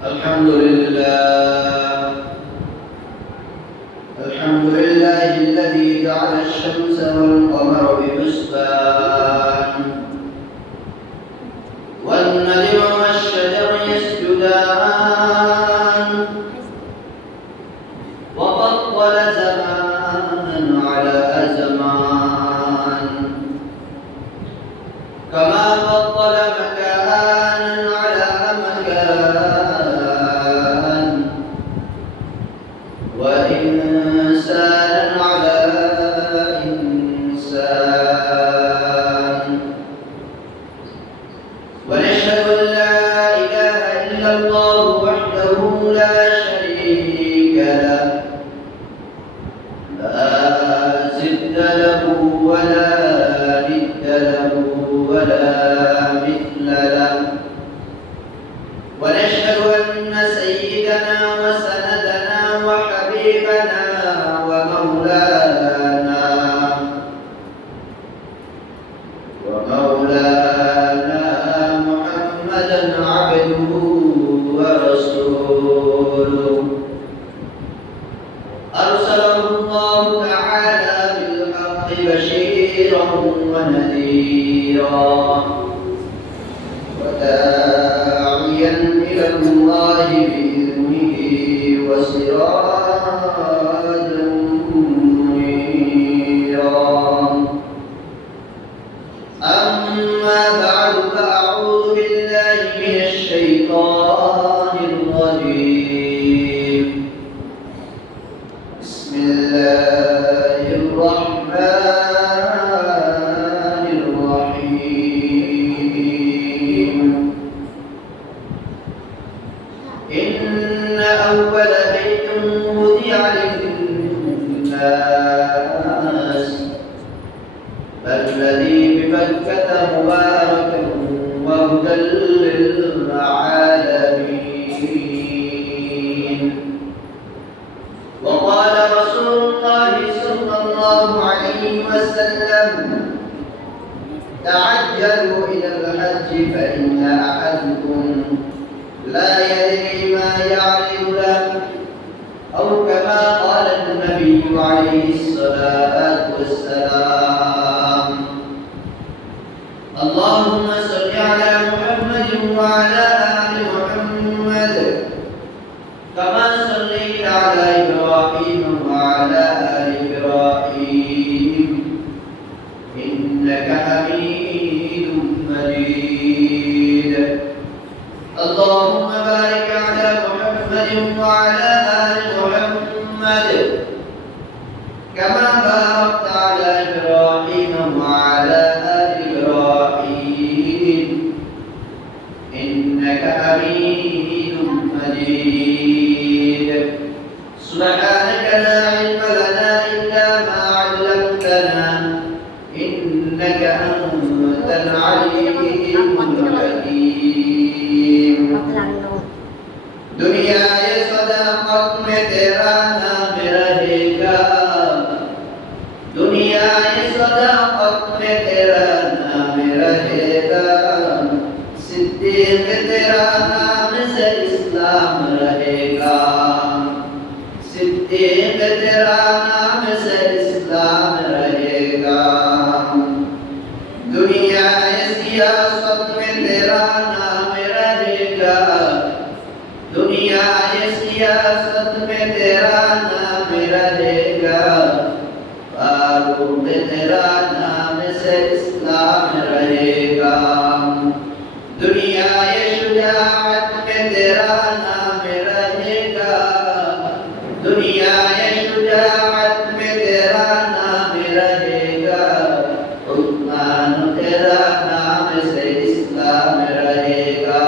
الحمد لله الذي جعل الشمس والقمر بحسبان والنجم والشجر يسجدان وفضل زمانا على زمان كما فضل مكانا على مكان وإنسانا على إنسان ونشهد أن لا إله إلا الله وحده لا شريك له لا ضد له ولا ند له ولا مثل له ونشهد أن سيدنا وسندنا وحبيبنا ومولانا محمدا عبده ورسوله أرسله الله تعالى بالحق بشيرا ونذيرا وداعيا إلى الله بإذنه وسراجا منيرا أما بعد فأعوذ بالله من الشيطان الرجيم بسم الله الرحمن الرحيم إن أول بيت وضع للناس الذي بمكة مباركا وهدى للعالمين وقال رسول الله صلى الله عليه وسلم تعجلوا إلى الحج فإن أحدكم لا يدري ما يعرض له أو كما قال النبي عليه الصلاة والسلام اللهم صل على محمد وعلى آل محمد كما صليت على إبراهيم وعلى آل إبراهيم إنك حميد مجيد اللهم بارك على محمد وعلى آل محمد كما باركت على إبراهيم وعلى آل إبراهيم إنك حميد مجيد سبحانك لا علم لنا إلا ما علمتنا إنك أنت العليم الحكيم दुनिया ये सदाकत में तेरा नाम रहेगा दुनिया ये सदाकत में तेरा नाम रहेगा सिद्दीक तेरा नाम से इस्लाम रहेगा सिद्दीक तेरा नाम से इस्लाम रहेगा दुनिया ये सियासत में तेरा नाम रहेगा दुनिया ये सियासत में तेरा नाम रहेगा फारूक तेरा नाम से इस्लाम रहेगा दुनिया ये शुजाअत में तेरा नाम रहेगा दुनिया ये शुजाअत में तेरा नाम रहेगा उस्मान तेरा नाम से इस्लाम रहेगा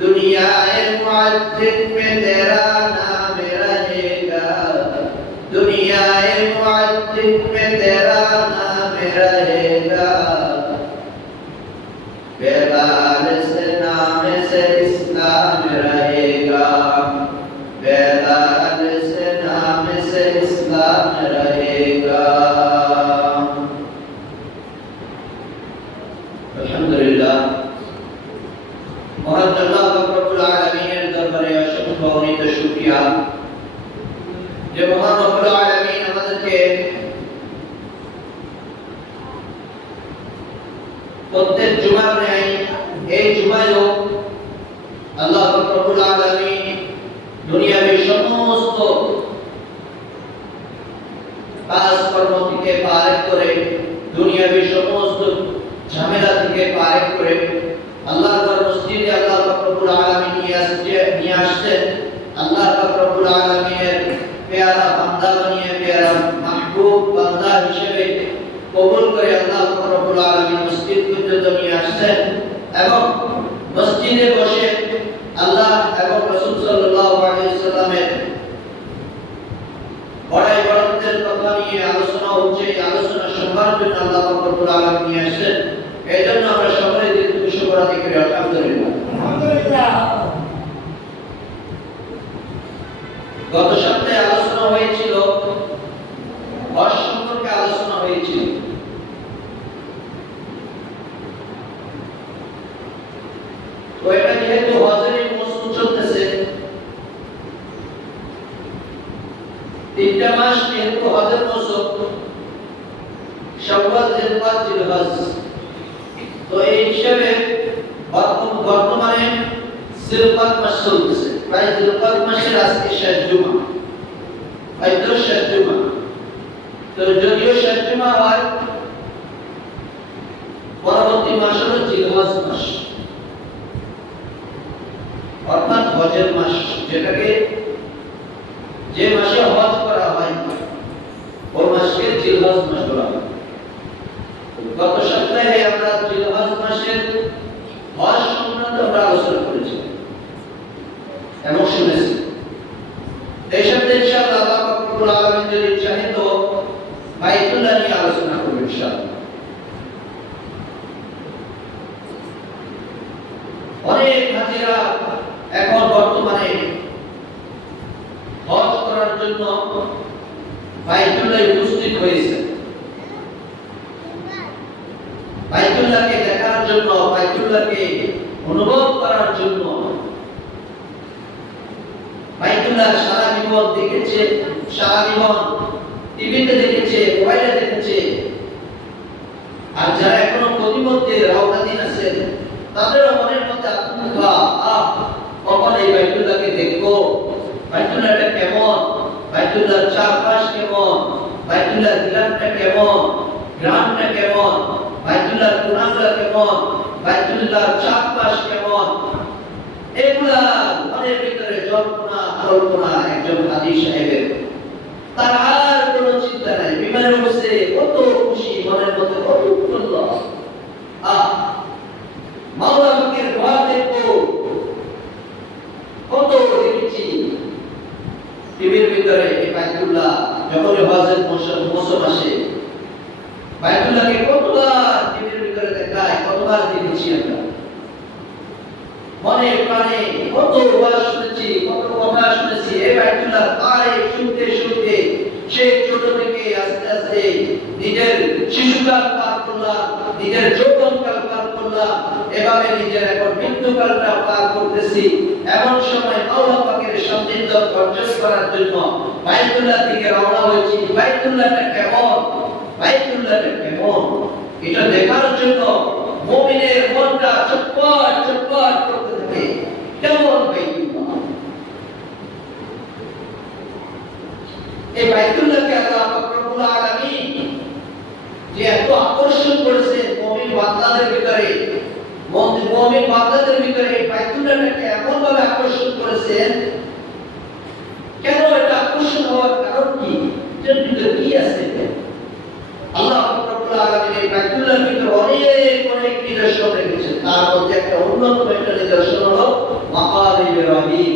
दुनिया मुअद्दिब में तेरा नाम रहेगा दुनिया मुअद्दिब में तेरा नाम रहेगा बेलाल से नाम से इस्लाम रहेगा बेलाल से नाम से इस्लाम रहेगा अल्हम्दुलिल्लाह मोहन अल्लाह रब्बुल आलमीन অনেক শুকরিয়া যে মহান রব্বুল আলামিন আমাদেরকে প্রত্যেক জুমার ন্যায় এই জুমায়ও আল্লাহ রব্বুল আলামিন দুনিয়ার সমস্ত কাজকর্ম থেকে পার করে দুনিয়ার সমস্ত ঝামেলা থেকে পার করে আল্লাহর মসজিদে আল্লাহ রব্বুল আলামিন নিয়ে আসছেন। আল্লাহ রব্বুল আলামিনের প্যারা বান্দা বানিয়ে প্যারা মাহবুব বান্দা হিসেবে কবুল করে আল্লাহ রব্বুল আলামিন মসজিদ পর্যন্ত নিয়ে আসছেন এবং মসজিদে বসে আল্লাহ এবং রাসূল সাল্লাল্লাহু আলাইহি সাল্লামের বড়াই বড়ত্বের কথা নিয়ে আলোচনা হচ্ছে। আলোচনা শুনবার জন্য আল্লাহ রব্বুল আলামিন নিয়ে আসছেন। এই জন্য আমরা সকলে দিন শুকরানি করি আলহামদুলিল্লাহ। গত সপ্তাহে আলোচনা হয়েছিল হজ সম্পর্কে আলোচনা হয়েছিল। তো এটা যেহেতু হজের মৌসুম চলতেছে, 3টা মাস যেহেতু হজের মৌসুম, শাওয়াল, জিলহজ, জিলহজ, তো এই হিসাবে বর্তমানে জিলহজ মাস চলতেছে। প্রায় জিলহজ মাসের আজকে শেষ জুমা, হয়তো শেষ জুমা। তো যদিও শেষ জুমা হয়, পরবর্তী মাস হলো জিলহজ মাস, অর্থাৎ হজের মাস, যেটাকে যে মাসে হজ করা হয় ওই মাসকে জিলহজ মাস বলা হয়। গত সপ্তাহে আমরা জিলহজ মাসের হজ সংক্রান্ত আমরা আলোচনা করেছি এবং শুনেছি। এই সপ্তাহে ইনশাআল্লাহ আল্লাহ রব্বুল আলামিন যদি চাহে তো বাইতুল্লাহ নিয়ে আলোচনা করব ইনশাআল্লাহ। অনেক হাজিরা এখন বর্তমানে হজ করার জন্য বাইতুল্লাহ উপস্থিত হয়েছে। বাইতুল্লাহকে দেখার জন্য, বাইতুল্লাহকে অনুভব করার জন্য। বাইতুল্লাহ সারা জীবন দেখেছে, সারা জীবন টিভিতে দেখেছে, মোবাইলে দেখেছে। আর যারা এখনো প্রতিমধ্যে রওনা দিন আছেন, তাদেরও মনের মধ্যে আকাঙ্ক্ষা, কখন এই বাইতুল্লাহকে দেখবো, বাইতুল্লাহটা কেমন, বাইতুল্লাহর চারপাশ কেমন, বাইতুল্লাহর গিলাফটা কেমন, গ্রামটা কেমন, বাইতুল্লাহর কোণাগুলা কেমন, বাইতুল্লাহর চারপাশ কেমন, এগুলা মনের ভিতরে জল্পনা কল্পনা একজন হাজী সাহেবের। তার আর কোনো চিন্তা নাই, বিমানে বসে কত খুশি, মনের মধ্যে কত উৎফুল্ল। মাওলা পাকের ঘর দেখবো, কত দেখেছি টিভির ভিতরে। এই বাইতুল্লাহ যখন হজের মৌসুম আসে, বাইতুল্লাহকে কতবার টিভির ভিতরে দেখায়, কতবার দেখেছি আমরা। মনে প্রাণে কত ওয়াজ শুনেছি, কত কথা শুনেছি। এই বাইতুল্লাহ তারিখ শুনতে শুনতে সেই ছোট থেকে আস্তে আস্তে নিজের শিশুকাল পার করলাম, নিজের যৌবনকাল পার করলাম, এভাবে নিজের এখন মৃত্যুকালটা পার করতেছি। এমন সময় আল্লাহ পাকের সান্নিধ্য অর্জন করার জন্য বাইতুল্লাহ থেকে রওনা হয়েছি। বাইতুল্লাহটা কেমন, বাইতুল্লাহটা কেমন, এটা দেখার জন্য মুমিনের মনটা চটপট চটপট করতে থাকে। কেমন বাইতুল্লাহ, এই বাইতুল্লাহকে আল্লাহ রব্বুল আলামিন যে এত আকর্ষণ করেছেন মুমিন বান্দাদের ভিতরে, মুমিন বান্দাদের ভিতরে বাইতুল্লাহকে এমন ভাবে আকর্ষণ করেছেন। কেন এটা আকর্ষণ হওয়ার কারণ কি, এর ভিতরে কি আছে? আল্লাহ রব্বুল আলামিন এই বাইতুল্লাহর ভিতরে অনেক নিদর্শন রেখেছেন। তার মধ্যে একটা অন্যতম একটা নিদর্শন হলো মাকাম ইব্রাহিম।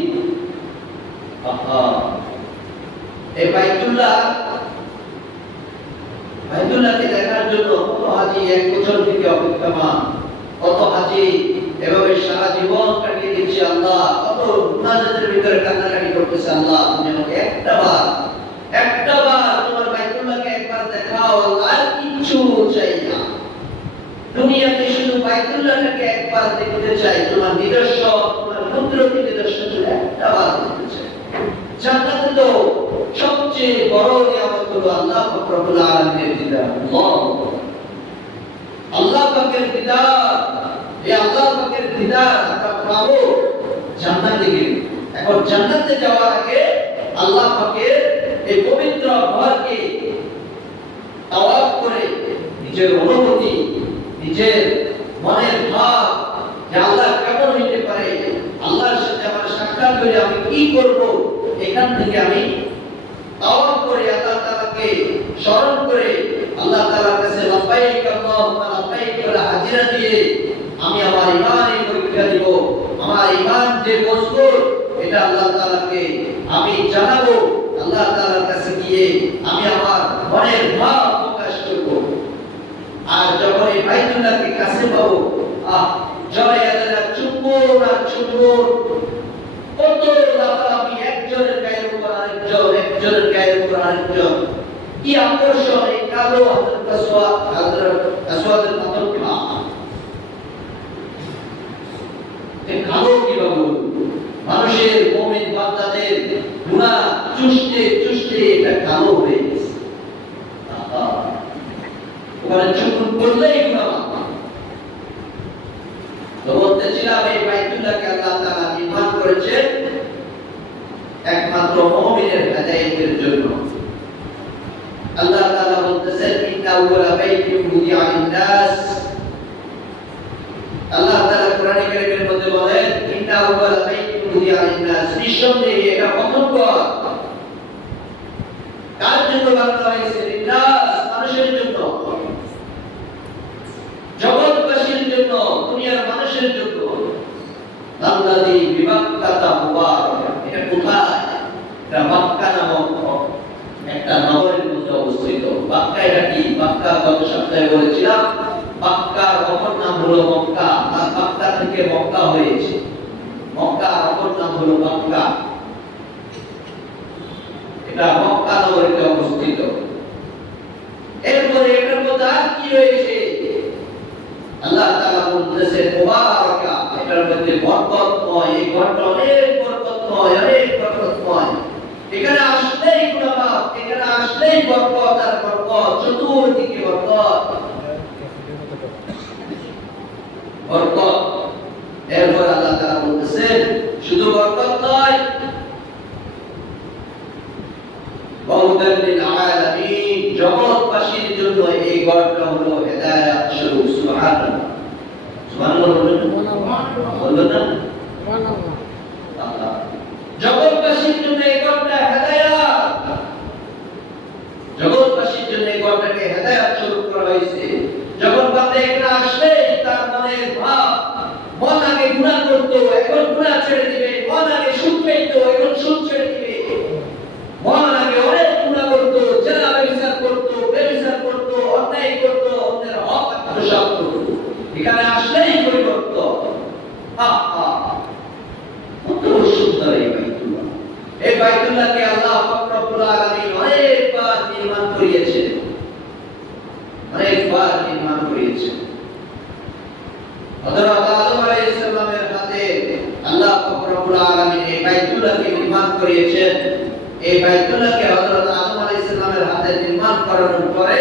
এই বাইতুল্লাহকে দেখার জন্য কত হাজী এক বছর থেকে অপেক্ষমান, কত হাজী এভাবে সারা জীবন কাটিয়ে দিচ্ছে। আল্লাহ কত মুনাজাতের ভিতরে কান্নাকাটি করতেছে, আল্লাহ তুমি আমাকে একটা বার তোমার বাইতুল্লাহকে একবার দেখাও, আর কিছু চাই না। দুনিয়াতে শুধু বাইতুল্লাহকে একবার দেখতে চাই, তোমার নিদর্শন, তোমার কুদরতি নিদর্শন একটা বার রব্বুল আলামিনের দিদার। আল্লাহ পাকের দিদার, এই আল্লাহ পাকের দিদার আমরা পাবো জান্নাতে গেলে। এখন জান্নাতে যাওয়ার আগে আল্লাহ পাকের এই পবিত্র ঘরকে তাওয়াফ করে নিজের অনুভূতি, নিজের মনের ভাব যে আল্লাহ কেমন হইতে পারে, আল্লাহর সাথে আমার সাক্ষাৎ করে আমি কি করব, এখান থেকে আমি তাওয়াফ করে আল্লাহ তাআলাকে স্মরণ করে আল্লাহ তাআলার কাছে লাব্বাইক আল্লাহুম্মা লাব্বাইক বলে হাজিরা দিয়ে আমি আমার ঈমানের পরীক্ষা দিব। আমার ঈমান যে মজবুত এটা আল্লাহ তাআলাকে আমি জানাবো। আল্লাহ তাআলার কাছে গিয়ে আমি আমার মনের ভাব প্রকাশ করব। আর যখন এই বাইতুল্লাহকে কাছে পাবো, জড়াইয়া ধরে চুম্বন আর চুম্বন, কত লাফালাফি, একজনের গায়ের উপর আরেকজন, একজনের গায়ের উপর আরেকজন, কি আকর্ষণ! এই কালো হযরত আসওয়াদের পাথর খা, এই কালো কিভাবে মানুষের মুমিন বান্দাদের গুনাহ চুষতে চুষতে এটা কালো হয়ে গেছে। ওখানে চুম্বন করলেই গুনাহ। তো বলতেছিলাম এই বাইতুল্লাহকে আল্লাহ তাআলা নির্মাণ করেছেন একমাত্র মুমিনের হেদায়েতের জন্য। আল্লাহ তাআলা বলতেছেন ইন্না আউওয়ালা বাইতিন বুদিআ লিন-নাস। আল্লাহ তাআলা কোরআনে কারীমের মধ্যে বলেন ইন্না আউওয়ালা বাইতিন বুদিআ লিন-নাস, নিঃসন্দেহে এটা প্রথম ঘর। কার জন্য বানানো হয়েছে? লিন-নাস, মানুষের জন্য, জগৎবাসীর জন্য, দুনিয়ার মানুষের জন্য। আল্লাযী বিবাক্কাতা মুবারাকা, এটা কোথায়? এটা মক্কা নামক একটা নগরের মধ্যে অবস্থিত। মক্কা এটা কি? মক্কা গত সপ্তাহে বলেছিলাম মক্কার অপর নাম হলো মক্কা, আর মক্কা থেকে মক্কা হয়েছে। মক্কার অপর নাম হলো মক্কা। এটা মক্কা নগরীতে অবস্থিত। এরপরে এটার মধ্যে আর কি রয়েছে? আল্লাহ তাআলা বলতেছেন মুবারাকা, এটার মধ্যে বরকতময়। এই ঘরটা অনেক বরকতময়, অনেক বরকতময়। এখানে আসলেই গুনাহ মাফ, এখানে আসলেই বরকত আর বরকত, চতুর্দিকে বরকত বরকত। এরপর আল্লাহ তাআলা বলতেছেন শুধু বরকত নয়, ওয়াহুদাল লিল আলামিন, জগৎবাসীর জন্য এই ঘরটা হলো হেদায়েত স্বরূপ। সুবহানাল্লাহ, সুবহানাল্লাহ বলবেন না? সুবহানাল্লাহ। জগৎবাসীর জন্য এই ঘরটা হেদায়েত, জগৎবাসীর জন্য এই ঘরটাকে হেদায়েত স্বরূপ করা হয়েছে। যখন বান্দা এখানে আসবে তার মনের ভাব, মন আগে গুনাহ করতো এখন গুনাহ ছেড়ে দিবে, মন আগে সুদ পেতো এখন সুদ ছেড়ে দিবে, মন আগে অনেক গুনাহ করতো, জেনা ব্যভিচার করতো, ব্যভিচার করতো, অন্যায় করতো, অন্যের হক আত্মসাৎ করতো, এখানে আসলেই পরিবর্তন। কত সুন্দর এই বাইতুল্লাহ! এই বাইতুল্লাহকে আল্লাহ পাক রব্বুল আলামিন অনেকবার নির্মাণ করিয়েছেন, অনেকবার নির্মাণ করিয়েছেন। হযরত আদম আলাইহিস সালামের হাতে আল্লাহ পাক রব্বুল আলামিন এই বাইতুল্লাহকে নির্মাণ করিয়েছেন। এই বাইতুল্লাহকে হযরত আদম আলাইহিস সালামের হাতে নির্মাণ করানোর পরে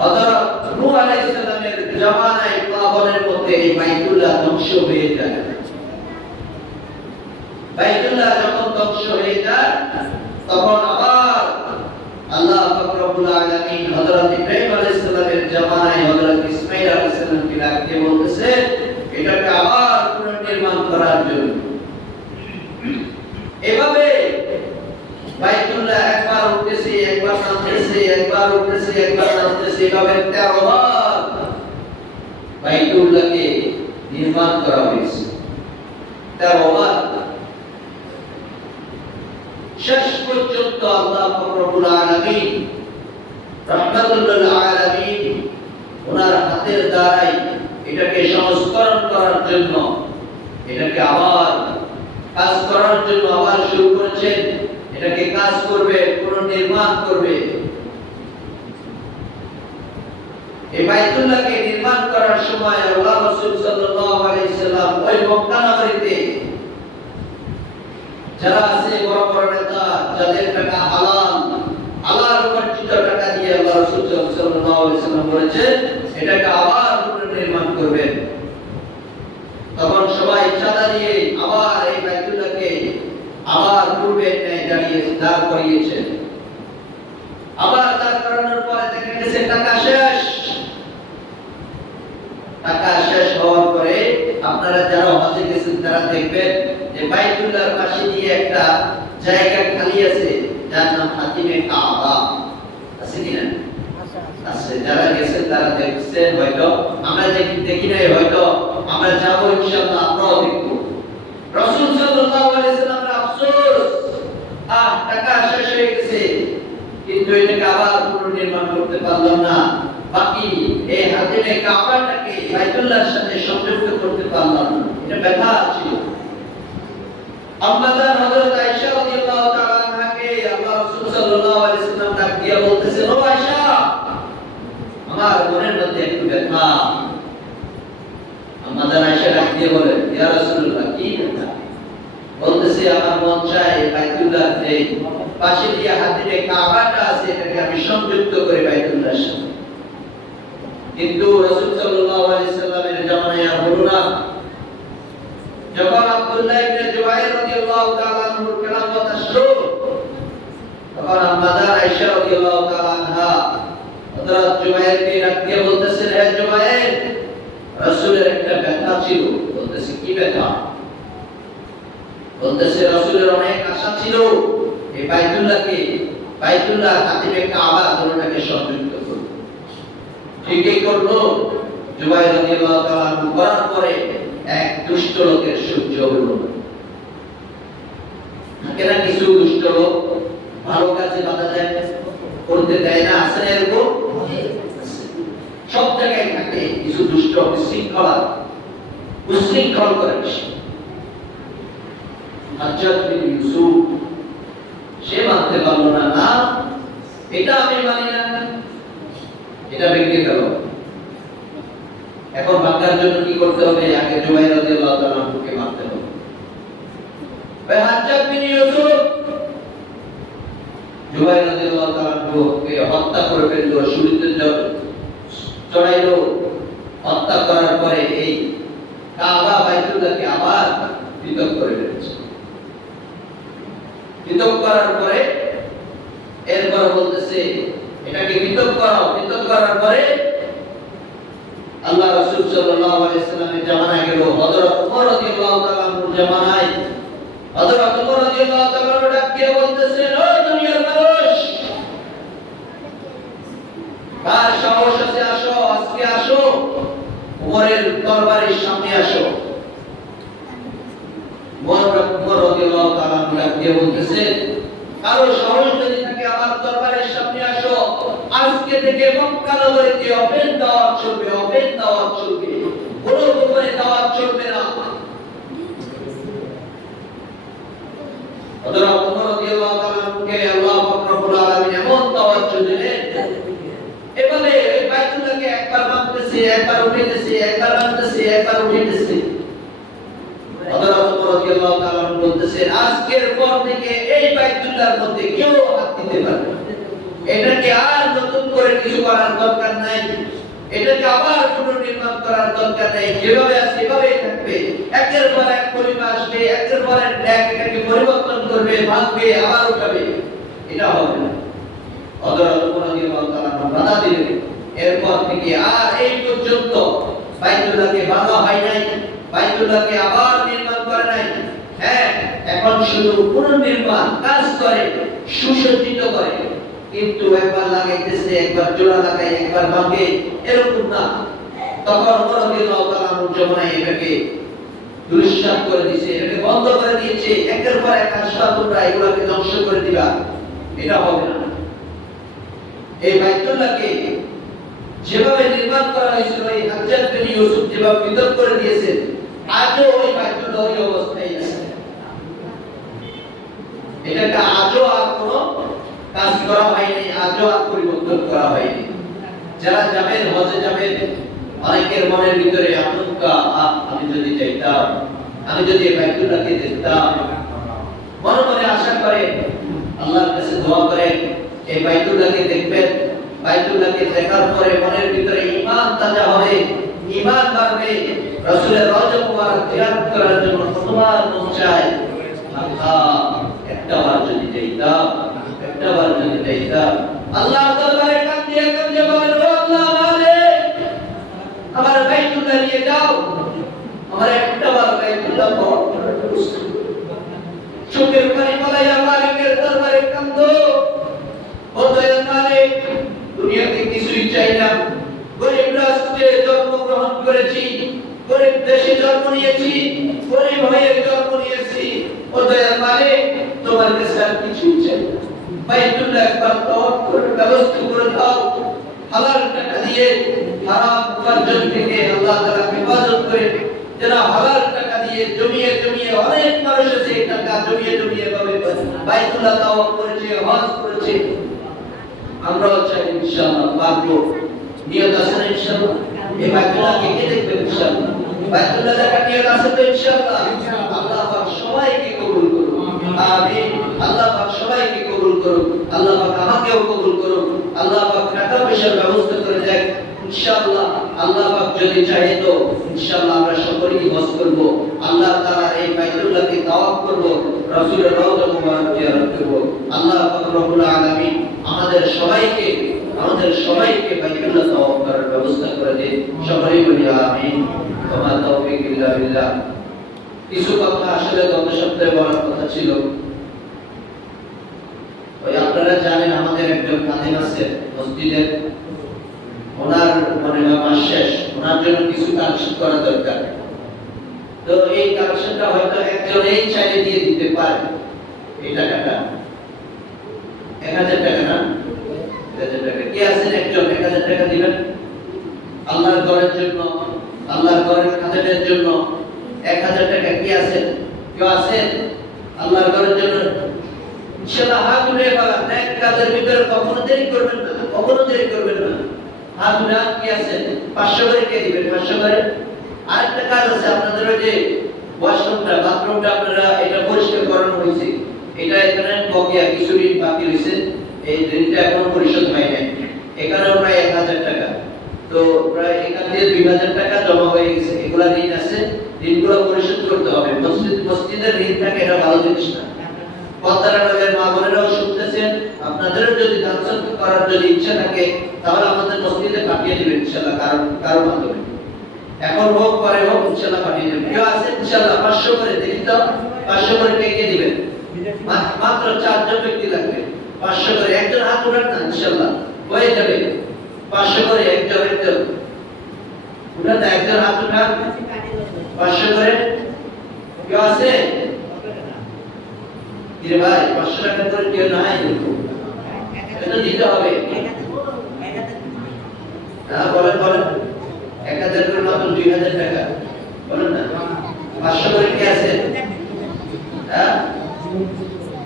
হযরত নূহ আলাইহিস সালামের জামানায় প্লাবনের মধ্যে এই বাইতুল্লাহ ধ্বংস হয়ে যায়। বাইতুল্লাহ যখন ধ্বংস হয়ে যায় তখন আবার আল্লাহ পাক রব্বুল আলামিন হযরত ইব্রাহিম আলাইহিস সালামের জামানায় হযরত ইসমাঈল আলাইহিস সালামকে ডাকতে বলতেছে এটাকে আবার পুনর্নির্মাণ করার জন্য। এভাবে বাইতুল্লাহ একবার উঠতেছে, একবার নামতেছে, একবার উঠতেছে, একবার নামতেছে, এভাবে 13 বার বাইতুল্লাহকে নির্মাণ করা হয়েছে। 13 বার। শেষ পর্যন্ত আল্লাহ পাক রব্বুল আলামিন রাহমাতুল লিল আলামিন ওনার হাতের দ্বারাই এটাকে সংস্করণ করার জন্য, এটাকে আবার কাজ করার জন্য আবার শুরু করেছেন। এটাকে কাজ করবে, পুনর্নির্মাণ করবে। এই বাইতুল্লাহকে নির্মাণ করার সময় আল্লাহ রাসূল সাল্লাল্লাহু আলাইহি সাল্লাম ওই মক্কা নগরীতে যারা আছে বড় বড় নেতা, যাদের টাকা হালাল, আল্লাহর উপার্জিত টাকা দিয়ে আল্লাহ রাসূল সাল্লাল্লাহু আলাইহি সাল্লাম বলেছেন এটাকে আবার পুনর্নির্মাণ করবেন। তখন সবাই চাঁদা দিয়ে আবার এই বাইতুল্লাহকে আবার পূর্বের ন্যায় দাঁড় করিয়েছেন। আবার দাঁড় করানোর পরে দেখা গেছে টাকা শেষ। টাকা শেষ হওয়ার পরে আপনারা যারা হজে গেছেন তারা দেখবেন যে বাইতুল্লাহর পাশে দিয়ে একটা জায়গা খালি আছে যার নাম হাতিমে কাবা। আছে কিনা? আছে। যারা গেছেন তারা দেখছেন, হয়তো আমরা দেখি নাই, হয়তো আমরা যাব ইনশাআল্লাহ, আমরাও দেখব। রাসূল সাল্লাল্লাহু আলাইহি সাল্লামের আফসোস, টাকা শেষ হয়ে গেছে কিন্তু এটাকে আবার পুনর্নির্মাণ করতে পারলাম না, বাকি এই হাতিমে কাবাটাকে বাইতুল্লাহর সাথে সংযুক্ত করতে পারলাম না। এটা ব্যথা ছিল। আম্মাজান হযরত আয়েশা রাদিয়াল্লাহু তাআলা আনহাকে আল্লাহ রাসূল সাল্লাল্লাহু আলাইহি সাল্লাম ডাক দিয়ে বলতেছেন, ও আয়েশা, আমার মনের মধ্যে একটু ব্যথা। আম্মাজান আয়েশা ডাক দিয়ে বলেন, ইয়া রাসূলুল্লাহ, কি ব্যথা? বলতেছে, আমার মন চায় বাইতুল্লাহর যে পাশে দিয়ে হাতিমে কাবাটা আছে এটাকে আমি সংযুক্ত করে বাইতুল্লাহর সাথে। কিন্তু রাসূল সাল্লাল্লাহু আলাইহি সাল্লামের জামানায় আর হলো না। যখন আব্দুল্লাহ ইবনে জুবাইর রাদিয়াল্লাহু তাআলা আনহুর খেলাফত আসলো, তখন আম্মাজান আয়েশা রাদিয়াল্লাহু তাআলা আনহা হযরত জুবাইরকে ডাক দিয়ে বলতেছেন, হে জুবাইর, রাসূলের একটা ব্যথা ছিল। বলতেছে, কি ব্যথা? বলতেছে, রাসূলের অনেক আশা ছিল এই বাইতুল্লাহ হাতিমে কাবা দুটোটাকে সংযুক্ত করবে। ঠিকই করলো। জুবাইর রাদিয়াল্লাহু তাআলা করার পরে এক দুষ্ট লোকের সহ্য হলো না। থাকে না কিছু দুষ্ট লোক ভালো কাজে বাধা দেয়, করতে দেয় না, আছে না এরকম? সব জায়গায় থাকে কিছু দুষ্ট উশৃঙ্খল করে। হযরত বিন ইউসুফ সে মানতে পারলো না, না এটা আমি মানি না, এটা ভেঙে গেল। এখন ভাঙার জন্য কি করতে হবে? আগে জুবাইর রাদিয়াল্লাহু তাআলা আনহুকে মারতে হবে। হযরত বিন ইউসুফ জুবাইর রাদিয়াল্লাহু তাআলা আনহুকে হত্যা করে ফেললো, শুরুতে চড়াইলো। হত্যা করার পরে এই কাবা বাইতুল্লাহকে আবার পৃথক করে ফেলেছে। পৃথক করার পরে এরপর বলতেছে, এটাকে পৃথক করাও। পৃথক করার পরে আল্লাহ রাসূল সাল্লাল্লাহু আলাইহি সাল্লামের জামানায় গেল। হযরত ওমর রাদিয়াল্লাহু তাআলা আনহুর জামানায় হযরত ওমর রাদিয়াল্লাহু তাআলা আনহু ডাক দিয়ে বলতেছেন, ও দুনিয়ার মানুষ, কার সাহস আছে আসো, আজকে আসো, ওমরের দরবারের সামনে আসো। ওমর রাদিয়াল্লাহু তাআলা আনহু ডাক দিয়ে বলতেছেন, কারো সাহস যদি থাকে আমার দরবারের সামনে আসো। আজকে থেকে মক্কা নগরীতে ওপেন দাওয়াত চলবে, ওপেন দাওয়াত চলবে, কোনো গোপনে দাওয়াত চলবে না। হযরত ওমর রাদিয়াল্লাহু তাআলা আনহুকে আল্লাহ পাক রব্বুল আলামিন এমন তাওয়াজ্জুহ দিলেন, এভাবে বাইতুল্লাহকে একবার ভাঙতেছে, একবার উঠাইতেছে, একবার ভাঙতেছে, একবার উঠাইতেছে। হযরত ওমর রাদিয়াল্লাহু তাআলা আনহু বলতেছেন, আজকের পর থেকে এই বাইতুল্লাহর মধ্যে কেউ হাত দিতে পারবে না। এটাকে আর নতুন করে কিছু করার দরকার নাই, এটাকে আবার পুনর্নির্মাণ করার দরকার নাই। যেভাবে আছে এভাবেই থাকবে। একের পর এক পরিবার আসবে, একের পর এক এটাকে পরিবর্তন করবে, ভাঙবে, আবার উঠাবে, এটা হবে না। হযরত ওমর রাদিয়াল্লাহু তাআলা বাধা দিলেন। এরপর থেকে আর এই পর্যন্ত বাইতুল্লাহকে ভাঙা হয় নাই, বাইতুল্লাহকে আবার নির্মাণ করে নাই। হ্যাঁ, এখন শুধু পুনর্নির্মাণ কাজ করে, সুসজ্জিত করে, কিন্তু একবার লাগাইতেছে, একবার জোড়া লাগাই, একবার ভাঙে, এরকম না। তখন ওমর রাদিয়াল্লাহু তাআলা আনহু জামানায় এটাকে দুলিশাত করে দিয়েছে, এটাকে বন্ধ করে দিয়েছে। একের পর এক আসবা তোমরা এগুলোকে ধ্বংস করে দিবা, এটা হবে না। এই বাইতুল্লাহকে যেভাবে নির্মাণ করা হয়েছিল, এই হযরত বিন ইউসুফ যেভাবে পৃথক করে দিয়েছে, আজও ওই বাইতুল্লাহ ওই অবস্থায় আছে। এটাকে আজও আর কোনো কাজ করা হয়নি, আজও আর পরিবর্তন করা হয়নি। যারা যাবেন, হজে যাবেন, অনেকের মনের ভিতরে আশঙ্কা, আমি যদি যাইতাম, আমি যদি বাইতুল্লাহকে দেখতাম, মনে মনে আশা করেন, আল্লাহর কাছে দোয়া করেন এই বাইতুল্লাহকে দেখবেন, বাইতুল্লাহকে দেখার পরে মনের ভিতরে ঈমান তাজা হবে, ঈমান বাড়বে। রাসূলের রওজা মুবারক জিয়ারত করার জন্য কতবার মন চায়, আল্লাহ একটাবার যদি যাইতাম, একটাবার যদি যাইতাম। আল্লাহর দরবারে কাঁদিয়ে কাঁদিয়ে বলেন, ও আল্লাহ মালিক, আমার বাইতুল্লাহ নিয়ে যাও, আমার একটাবার বাইতুল্লাহ পাওয়ার ব্যবস্থা। চোখের পানি ফলাইয়া মালিকের দরবারে কাঁদো, ও দয়াল মালিক, দুনিয়াতে কিছুই চাই না, গরিব রাষ্ট্রে জন্মগ্রহণ করেছি, গরিব দেশে জন্ম নিয়েছি, গরিব হয়ে জন্ম নিয়েছি, ও দয়াল মালিক, তোমার কাছে আর কিছুই চাই না। বাইতুল্লাহ একবার তওয়াফ করার ব্যবস্থা করে দাও, হালাল টাকা দিয়ে হারাম উপার্জন থেকে আল্লাহ তাআলা হেফাজত করে, যেন হালাল টাকা দিয়ে জমিয়ে জমিয়ে, অনেক মানুষ আছে এই টাকা জমিয়ে জমিয়ে ভাবে বাইতুল্লাহ তওয়াফ করেছে, হজ করেছে। আমরাও চাই ইনশাআল্লাহ পারবো, নিয়ত আছে না ইনশাআল্লাহ? এই বাইতুল্লাহকে কে দেখবে ইনশাআল্লাহ? বাইতুল্লাহ দেখার নিয়ত আছে তো ইনশাআল্লাহ? আল্লাহ পাক সবাইকে কবুল করুন, আমিন। আল্লাহ পাক সবাইকে কবুল করুন, আল্লাহ পাক আমাকেও কবুল করুন, আল্লাহ পাক টাকা পয়সার ব্যবস্থা করে দেন ইনশাআল্লাহ। আল্লাহ পাক যদি চাহে তো ইনশাআল্লাহ আমরা সকলেই হজ করব, আল্লাহ তাআলা এই বাইতুল্লাহকে তাওয়াফ করব, রাসূলের রওজা মুবারক জিয়ারত করব। আল্লাহ পাক রব্বুল আলামিন আমাদের সবাইকে বাইতুল্লাহ তাওয়াফ করার ব্যবস্থা করে দেন। সকলেই বলি আমিন। ওয়া মা তাওফীক ইল্লা বিল্লাহ। কিছু কথা আসলে গত সপ্তাহে বলার কথা ছিল। ওই আপনারা জানেন আমাদের একজন খাদেম আছে মসজিদের, ওনার মানে মাস শেষ, ওনার জন্য কিছু কালেকশন করা দরকার। তো এই কালেকশনটা হয়তো একজনেই চাইলে দিয়ে দিতে পারে। এই টাকাটা 1000 টাকা না, 1000 টাকা কি আছেন একজন 1000 টাকা দিবেন আল্লাহর ঘরের জন্য, আল্লাহর ঘরের খাদেমের জন্য। 1000 টাকা কি আছেন? কেউ আছেন আল্লাহর ঘরের জন্য? ইনশাআল্লাহ হাত উঠিয়ে বলেন, নেক কাজের ভিতরে কখনো দেরি করবেন না, কখনো দেরি করবেন না। হাত উঠে কি আছেন? 500 করে কে দিবেন? 500 করে। আরেকটা কাজ আছে আপনাদের, ওই যে ওয়াশরুমটা, বাথরুমটা আপনারা এটা পরিষ্কার করানো হয়েছে, এটা এখানে বকেয়া কিছু ঋণ বাকি রয়েছে, এই ঋণটা এখনো পরিশোধ হয় নাই, এখানেও প্রায় 1000 টাকা। তো প্রায় এখান দিয়ে 2000 টাকা জমা হয়ে গেছে, এগুলা ঋণ আছে, ঋণগুলো পরিশোধ করতে হবে। মসজিদের ঋণ থাকে, এটা ভালো জিনিস না। পদ্মার নগরের মা বোনেরাও শুনতেছেন, আপনাদেরও যদি দান সদকা করার যদি ইচ্ছা থাকে তাহলে আমাদের মসজিদে পাঠিয়ে দিবেন ইনশাআল্লাহ, কারো মাধ্যমে। এখন হোক পরে হোক ইনশাআল্লাহ পাঠিয়ে দেবেন। কেউ আছে ইনশাআল্লাহ 500 করে দেখি তো, 500 করে কে দিবেন? মাত্র 4 জন ব্যক্তি লাগবে। 500 করে একজন হাত উঠান না, ইনশাআল্লাহ হয়ে যাবে। 500 করে একজন উঠান না, একজন হাত উঠান। 500 করে কেউ আছে? কিরে ভাই 500 টাকা করে কেউ নাই? এটা দিতে হবে। হ্যাঁ বলেন 1000 করে মাত্র 2000 টাকা বলেন না। 500 করে কে আছে? হ্যাঁ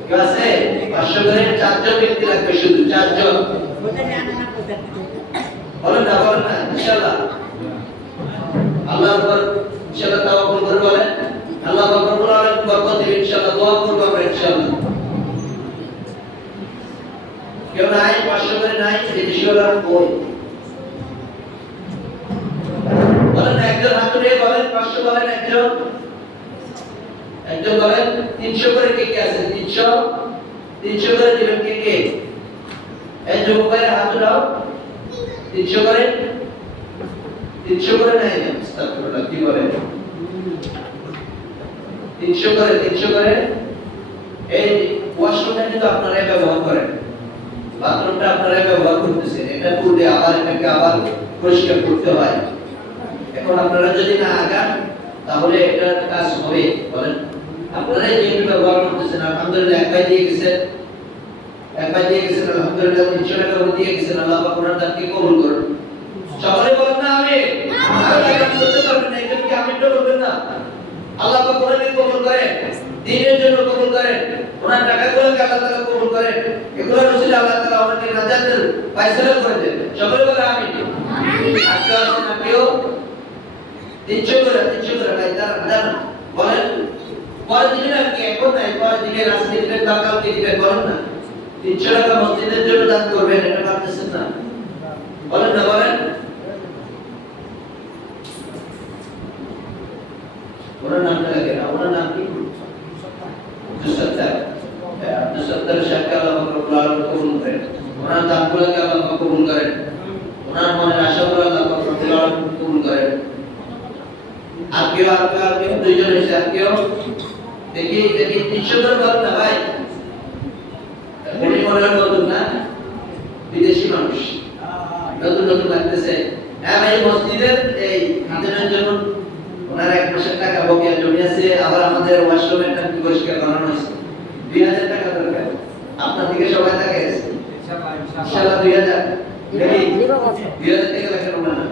কেউ আছে? 500 করে 4 জন ব্যক্তি লাগবে, শুধু 4 জন। বলেন না ইনশাআল্লাহ। আল্লাহর উপর ইনশাআল্লাহ তাওয়াক্কুল করে বলেন, আল্লাহ রব্বুল আলামিন বরকত দিবেন ইনশাআল্লাহ। দোয়া করব আমরা ইনশাআল্লাহ। কেউ নাই? 500 করে নাই? ইনশাআল্লাহ কই বলেন না, একজন হাত উঠিয়ে বলেন 500 বলেন, একজন বলেন। 300 করে কে আছে? 300 করে দিবেন কে? এই যুবক ভাইরা হাত উঠাও। 300 করে নাই? আস্তাগফিরুল্লাহ, কি বলেন? 300 করে। এই ওয়াশরুমটা কিন্তু আপনারাই ব্যবহার করেন, বাথরুমটা আপনারাই ব্যবহার করতেছেন, এটা পুরো আবার এটাকে আবার পরিষ্কার করতে হয়। এখন আপনারা যদি না আগান তাহলে এটার কাজ হবে? বলেন আপনারাই যেহেতু ব্যবহার করতেছেন, আলহামদুলিল্লাহ এক ভাই দিয়ে গেছেন, আলহামদুলিল্লাহ 300 টাকা করে দিয়ে গেছেন। আল্লাহ পাক ওনার দানকে কবুল করুন। সকলে বলেন না আমিন। আমিন করতে পারবেন না, এটা কি আমিন বলবেন না? আল্লাহ পাক ওনাকে কবুল করেন, দ্বীনের জন্য কবুল করেন, ওনার টাকাগুলোকে আল্লাহ তাআলা কবুল করেন, এগুলোর উসিলা আল্লাহ তাআলা ওনাকে নাজাতের ফয়সালা করে দেন। সকলে বলেন আমিন। আজকে আসেন আপনিও 300 করে ভাই দাঁড়ান বলেন। পরে দিবেন আর কি, এখন নাই, পরে দিবেন, আজকে দিবেন, কালকে দিবেন, বলেন না। 300 টাকা মসজিদের জন্য দান করবেন, এটা পারতেছেন না? বলেন না, বলেন। ওনার নামটা লাগে না, ওনার নাম কি? আব্দুল সত্তার। আব্দুল সত্তার সাহেবকে আল্লাহ রব্বুল আলামিন কবুল করেন, ওনার দানগুলোকে আল্লাহ কবুল করেন, ওনার মনের আশাগুলো আল্লাহ রব্বুল আলামিন কবুল করেন। আর কেউ দুইজন এসে আর কেউ দেখি 300 করে বলেন না ভাই, উনি মনে হয় নতুন না, বিদেশি মানুষ, নতুন নতুন লাগতেছে। হ্যাঁ ভাই, মসজিদের এই খাদেমের জন্য ওনার 1 মাসের টাকা বকেয়া জমি আছে, আবার আমাদের ওয়াশরুমের ট্যাঙ্কি পরিষ্কার করানো হয়েছে, 2000 টাকা দরকার। আপনার দিকে সবাই টাকা আছে ইনশাআল্লাহ 2000 দেখি 2000 টাকা লাগবে না।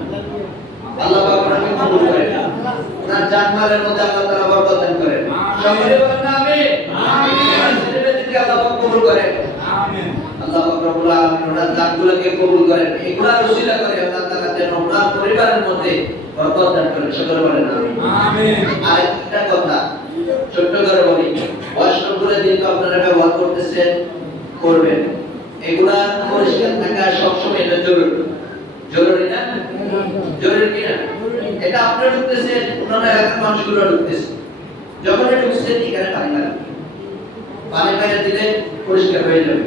আল্লাহ পাক ওনাকে কবুল করেন, ওনার জানমালের মধ্যে আল্লাহ তাআলা বরকত দান করেন। সকলে বলেন আমিন। আমিন। ছেলেমেয়েদেরকে আল্লাহ পাক কবুল করেন। আমিন। আল্লাহ পাক রব্বুল আলামিন ওনার দানগুলোকে কবুল করেন। এগুলার উসিলা করে আল্লাহ তাআলা যেন ওনার পরিবারের মধ্যে বরকত দান করেন। সকলে বলেন আমিন। আমিন। আরেকটা কথা ছোট্ট করে বলি, ওয়াশরুমগুলো যেহেতু আপনারা ব্যবহার করতেছেন, করবেন, এগুলা পরিষ্কার থাকা সবসময় এটা জরুরি। জরুরি না? জরুরি কি না? এটা আপনারা ঢুকতেছেন, অন্যান্য এলাকার মানুষগুলো ঢুকতেছে, যখন ঢুকছেন এখানে পানি বাইরে দিলে পরিষ্কার হয়ে যাবে।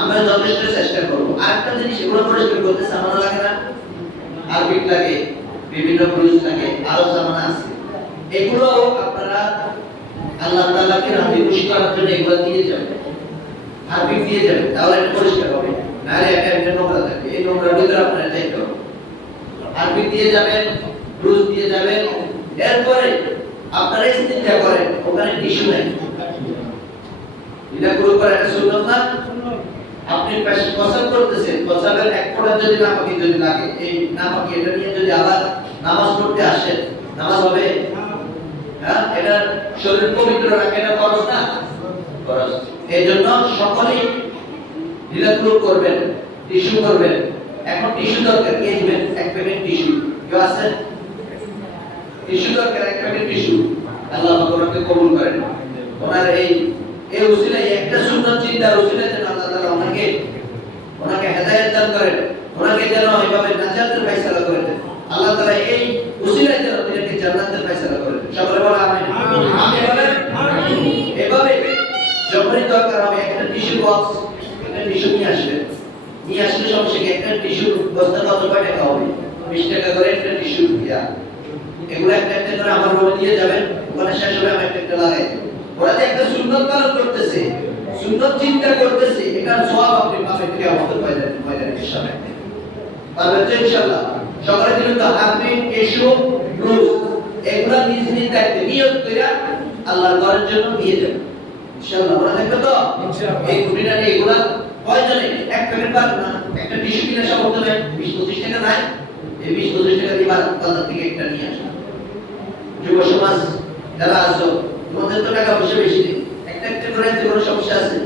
আমরা যথেষ্ট চেষ্টা করবো। আরেকটা জিনিস, এগুলো পরিষ্কার করতে সামানা লাগে না, হারপিক লাগে, বিভিন্ন ব্রুশ লাগে, আরো সামানা আছে, এগুলো আপনারা আল্লাহ তাআলাকে রাজি খুশি করার জন্য এগুলো দিয়ে যাবেন, হারপিক দিয়ে যাবেন, তাহলে এটা পরিষ্কার হবে। নাহলে একটা নোংরা থাকবে, এই নোংরার ভিতরে আপনারা চাইতে হবে। হারপিক দিয়ে যাবেন, ব্রুশ দিয়ে যাবেন। এরপরে আপনারা চিন্তা করেন ওখানে টিস্যু নাই, এটা পুরো করে একটা সুন্নাত না। আপনি প্রসাব করতেছেন, প্রসাবের এক ফোঁটা যদি নাপাকি যদি লাগে, এই নাপাকি এটা নিয়ে যদি আবার নামাজ পড়তে আসেন, নামাজ হবে? হ্যাঁ, এটা শরীর পবিত্র রাখে, এটা ফরজ না? ফরজ। এই জন্য সকলেই ঢিলাগুলো করবেন, টিস্যু করবেন। এখন টিস্যু দরকার, কে দিবেন? 1 প্যাকেট টিস্যু কেউ আছে? টিস্যু দরকার, 1 প্যাকেট টিস্যু। আল্লাহ আপনাকে কবুল করেন। ওনার এই উসিলায় একটা সুন্নাত চিন্তার উসিলায় যেন আল্লাহ তাআলা ওনাকে হেদায়েত দান করেন, ওনাকে যেন এইভাবে নাজাতের ফয়সালা করে দেন। আল্লাহ তাআলা এই উসিলায় যেন ওনাকে জান্নাতের ফয়সালা করে দেন। সকলে বলেন আমিন। আমিন বলেন। আমিন। এভাবে যখনই দরকার হবে একটা টিস্যু বক্স, একটা টিস্যু নিয়ে আসবেন। নিয়ে আসলে সমস্যা কি, একটা টিস্যু বস্তা কত টাকা হবে? 20 টাকা করে একটা টিস্যু দিয়া, এগুলো একটা একটা করে আমার রুমে দিয়ে যাবেন, ওখানে শেষ হবে আমি একটা লাগাই দেব। ওরা যে একটা সুন্নাত পালন করতেছে, সুন্নাত চিন্তা করতেছে, এটার সওয়াব আপনি পাবেন কিয়ামতের ময়দানে ইনশাআল্লাহ। পাবেন তো ইনশাআল্লাহ। সকালে দিন তো আপনি এসো রোজ এগুলা নিজ নিজ দায়িত্বে নিয়ত কইরা আল্লাহর ঘরের জন্য দিয়ে দেবেন ইনশাআল্লাহ। মনে থাকবে তো ইনশাআল্লাহ। এই কুড়িটা নিয়ে এগুলা কয়জনে এক প্যাকেট পাবেন না, একটা টিস্যু কিনে সব হতে নাই 20-25 টাকা নাই, এই 20-25 টাকা দিয়ে বাজার থেকে একটা নিয়ে আসুন। যুব সমাজ যারা আছো, তোমাদের তো টাকা পয়সা বেশি নেই, একটা একটা করে দিতে কোনো সমস্যা আছে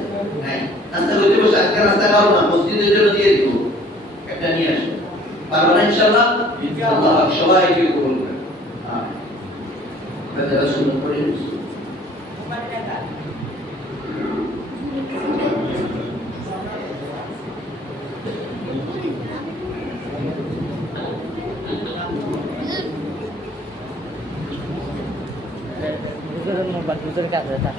নাই? নাস্তা করতে বসে আজকে নাস্তা খাও না, মসজিদের জন্য দিয়ে দিব, একটা নিয়ে আসো। পারবে না ইনশাআল্লাহ? ইনশাআল্লাহ। সবাইকে কবুল করেন। আমিন। যারা সুন্নাত পড়ে bukan kayak